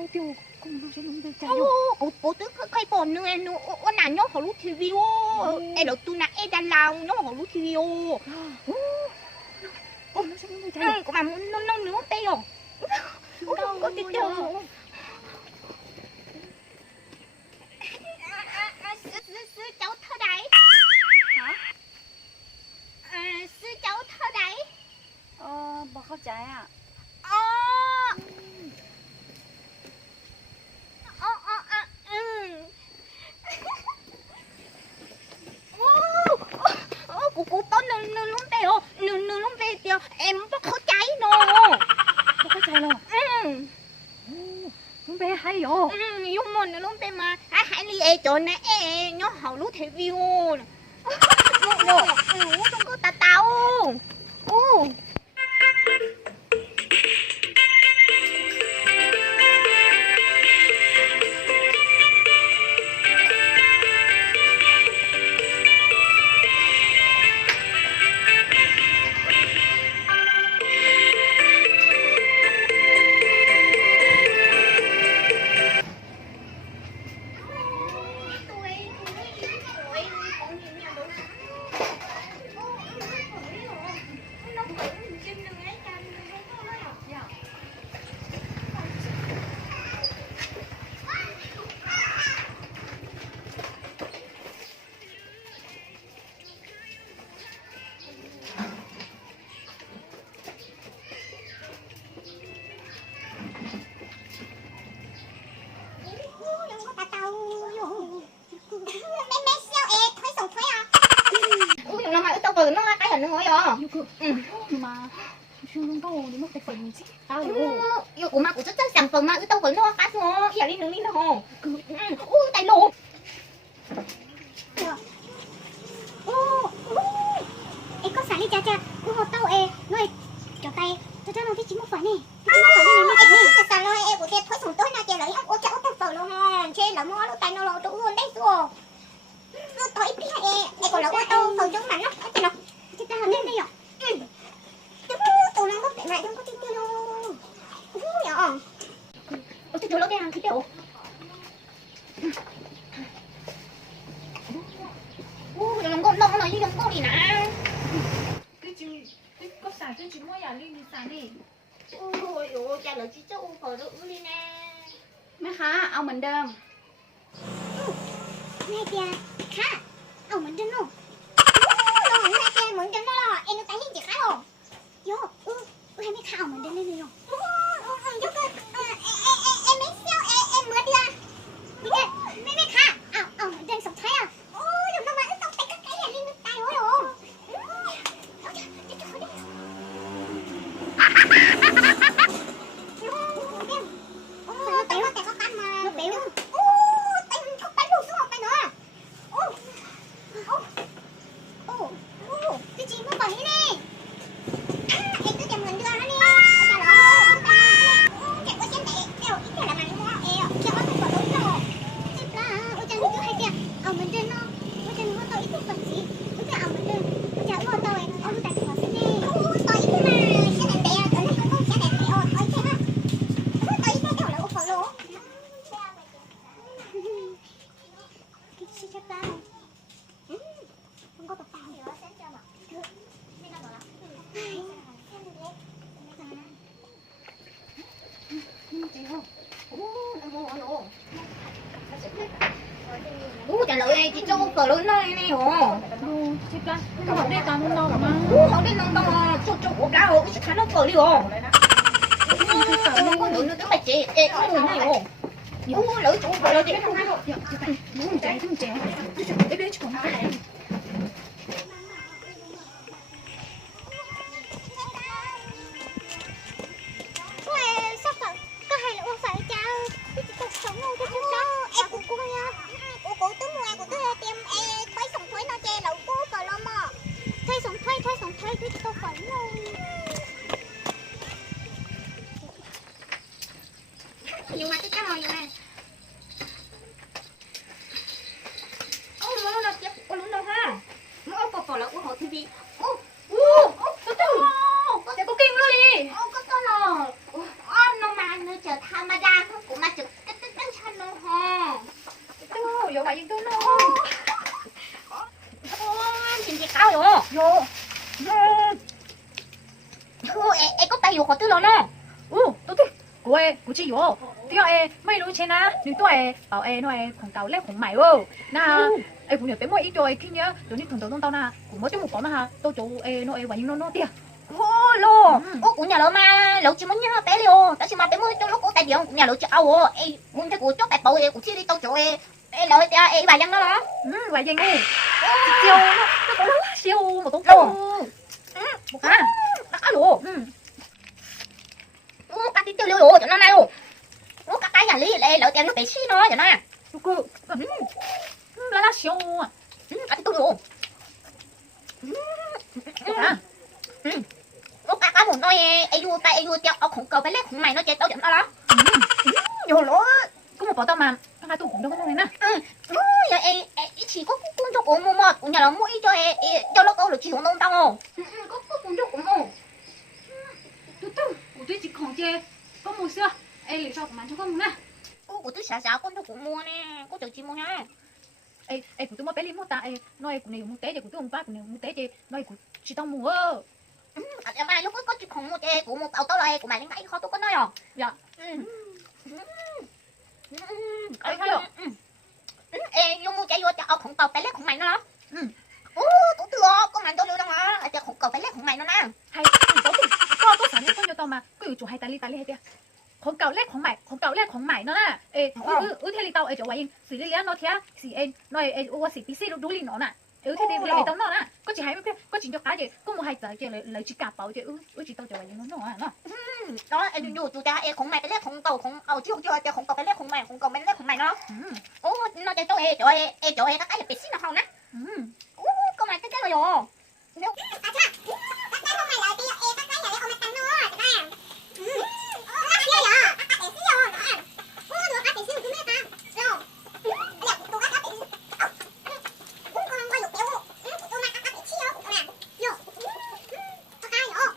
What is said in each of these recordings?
bao tiêu không đâu sẽ đúng đây chả ô tôi cái bọn nữa nó là nhớ họ lúc TV em đâu tôi là em đang làm nhớ họ lúc TV nó sẽ đúng đây chả của mà nó nữa tê rồi có tê đâu sư cháu thơ đấy hả sư cháu thơ đấy bàเข้าใจอ่ะcô tốt nương lông tê ô nương lông tê tiêu em bắt khó cháy nó bàเข้าใจหรอlông tê hay rồi dùng một nương lông tê mà hãy đi e chỗ này e nhớ hậu lúc thấy view không có tà tao nó cái hình hỏi mà chưa đúng đâu đến mức cái phần gì tao yêu của mà của rất sản phẩm mà tao vẫn nó phát rồi giờ đi đường đi nó tay luôn em có sẵn đi cha cô hộp tao nói cho tay cho nó cái chỉ một phần này sẵn rồi em của thế thôi sống tối na chơi lấy ô cháu tao phở luôn chơi là mua tay nó lo tụ luôn đấy rồi nó tối biết em còn là qua tao phở giống mặn lắm cái nó chúng ta lên đây rồi tụi nó có thể lại không có tin đâu nhỏ tôi chỗ nó đi hàng cái kiểu đừng có nó nói gì đừng có đi nè cái chim cái có xả cái chim mua nhà đi xả đi ôi cha lời chị cháu phở được đi nè แม่ค้าเอาเหมือนเดิม แม่เปียค่ะเอาเหมือนเดิมเนาะ แม่แกเหมือนกันđó là em nó tay hình chị khá rồi โยให้แม่ค้าเอาเหมือนเดิมได้เลยเนาะ giúp em mấy xíu em mượt đi à แม่ค่ะเอาเหมือนเดิมสองท้ายอ่ะ ôi đừng có mà ít tóc tay cái là đi nước tay rồi rồi tay có cánh mà tay không bánh luôn xuống không tay nữa cái gì muốn bảo thế này em cứ chầm mình đưa nó đi chạy qua xem tại eo ít là mày mua eo cho nó phải đúng rồi chết là ôi cha nó cứ hay kìaเอาเหมือนเดิมเนาะเôi cha nó tao ít một phần gì ôi chaเอาเหมือนเดิมเôi cha mua taoเอาแต่ขอซื้อนี่ tôi ít mà sẽ đẹp đẹp ở đây không sẽ đẹp đẹp ôi thế á tôi ít cái là ủa phần luôn cái gì chết ta không có tao trả lời này chị cho cờ lớn này này hả? chết ra cái hộp đây toàn đâu mà không biết nông đâu cho của cá rồi cái khá nó cờ đi hả? Không có nữa nữa mày chị em không người này hả? Lỡ chủ cờ lớn chị không hay rồi. đúng trẻ cái đấy chủ nó này sao phải có hay là phải chào cái cuộc sống này cái cuộc sống Em của cô nha. Của tôi mua của tôi tìm em thấy sống thuế nó che lẩu cô cờ lông mà. thay sống thay cái tôi phải rồi Nhưng mà cái rồi nè. Nó là chết của luôn đâu ha. Nó có là của họ TV. Có kinh luôn đi. Có nó mà nó chờ tham gia của mà อยู่ขอตื้อแล้วเนาะ 都对，估计有，第二ไม่รู้钱啊，你对保那ของเก่าและของใหม่哦，那古鸟俾我一對傾嘢，有啲同道東到那，我都冇講啦嚇，都做那揾應攞啲啊，咯，我nhà lỡ mà lỡ chỉ muốn nhá bé liều, tại sao mà bé mới cho lúc cô tại điện nhà lỡ chỉ ao muốn thấy cô chốt tại bầu cô chỉ đi tao chỗ lỡ thì bà dân đó đó, vậy vậy nghe, siêu nó có lắm siêu một tông luôn, một hả, đã luôn, các cái tiêu liều rồi cho nó này luôn, các cái nhà lý lỡ tiền nó bị xí nó cho nó, là siêu à, các cái tiêu liều, hả? các cái muốn nói ai du tiêu khổng cầu phải lấy khổng mày nó chơi tao dẫn nó đó, nhiều lỗ, có một bảo tao mà, hai tôi cũng đâu có nói nè, chỉ có cung cho cô mua nhà nó mua cho nó câu được chỉ không đông tao không, có cung cho cô mua. tôi chỉ còn chơi có một xưa, liệu sao của mình cho có một nè, Cô tôi xả con cho cô mua nè, cô tự chỉ mua nha. của tôi mua bé đi mua ta, nói của này mua té thì của tôi không phát của này mua té thì nói của chị tao mua, À mà lúc có chị không mua chơi của mua tao tới đây của mày lên đây khó tôi có nói rồi. dạ, Thấy không? Vô mua chạy vô cho khổng cầu phải lấy khổng mày nó đó. Tôi thừa, có mày tôi đưa đâu mà, cho khổng cầu phải lấy khổng mày nó nè. hay, có sản phẩm cho tao mà, cứอยู่hai tay hay kia,ของเก่าแลกของใหม่เนาะน่ะที่เราจะว่ายังสีเลี้ยเนาะเทียสีน้อยว่าสีปีซี่รู้ลินเนาะน่ะที่เลี้ยตรงเนาะน่ะก็จะให้ไม่เพี้ยก็จิงจะกาเจก็มัวให้ใจเจเลยจิกาเป๋าเจจิตจะว่ายังเนาะเนาะ Đó, dù tụi ta khổng mày phải lấy khổng cầu khổng chứ không cho khổng cầu phải lấy khổng mày lấy khổng mày nó. Nó cho tôi chỗ các cái là bị xí nó không nè. Có mày cái rồi. Nếu các cái không mày lại kia các cái nhà lấy ông tăng nữa, các cái. Các kia vậy, các cái xí rồi nè. Được các cái xí của ta. Rồi. Đẹp tụi các cái. Con quay lục kéo. Tụi mày các cái xí rồi nè. Vô. Các cái rồi.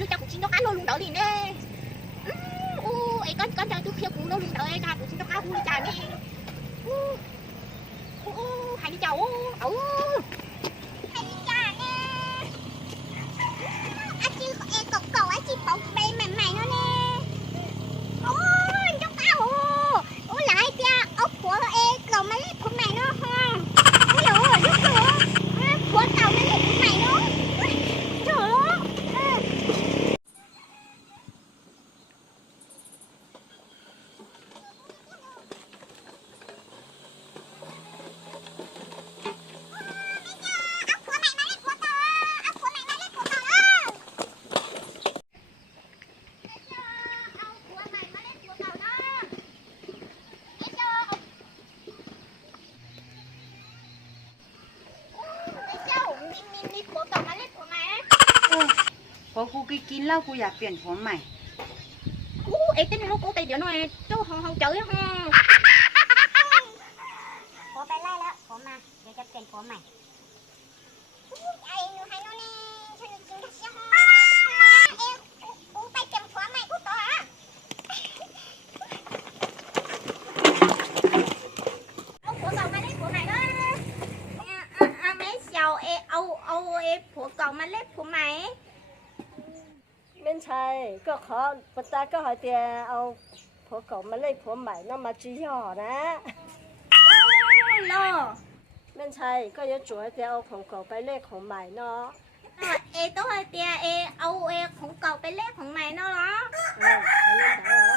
Lu cho cuộc chiến đấu cá luôn đỡ liền đấy. Có tôi khiêu cũng luôn đỡ ra cuộc chiến đấu cá vui trời đi. Hai đi chầu. Hai đi chà nè. Anh chị cọc cầu anh chị bọc bê mày nó nè. Trong tao. Lại tia ốc của cầu mấy lít của mày nó ha. Ôi lúc nữa. Của cầu mấy lít của mày nó. Trời ơi. Có cô kia kín lâu côอยากเปลี่ยนผมใหม่ Tính nó cô tay điện nói chú không chửi không. ขอไปไล่แล้วผมมาเดี๋ยวจะเปลี่ยนผมใหม่ Ai hay nó nè, cho nên chính là sao? Em bay chầm phá mày của tao hả? Ông của cậu mà lấy của mày đó. Mấy sao của cậu mà lấy của mày. ไม่ใช่ก็ขอปตาก็ขอเตียเอาผัวเก่ามาเล่ผัวใหม่น้ำมาจีห่อนะ Lo. ไม่ใช่ก็จะจุ๋ยเตียเอาของเก่าไปเล่ของใหม่เนาะ Tôi ơi tia, của cậu phải lấy của mày nó đó. ไปเล่นไหน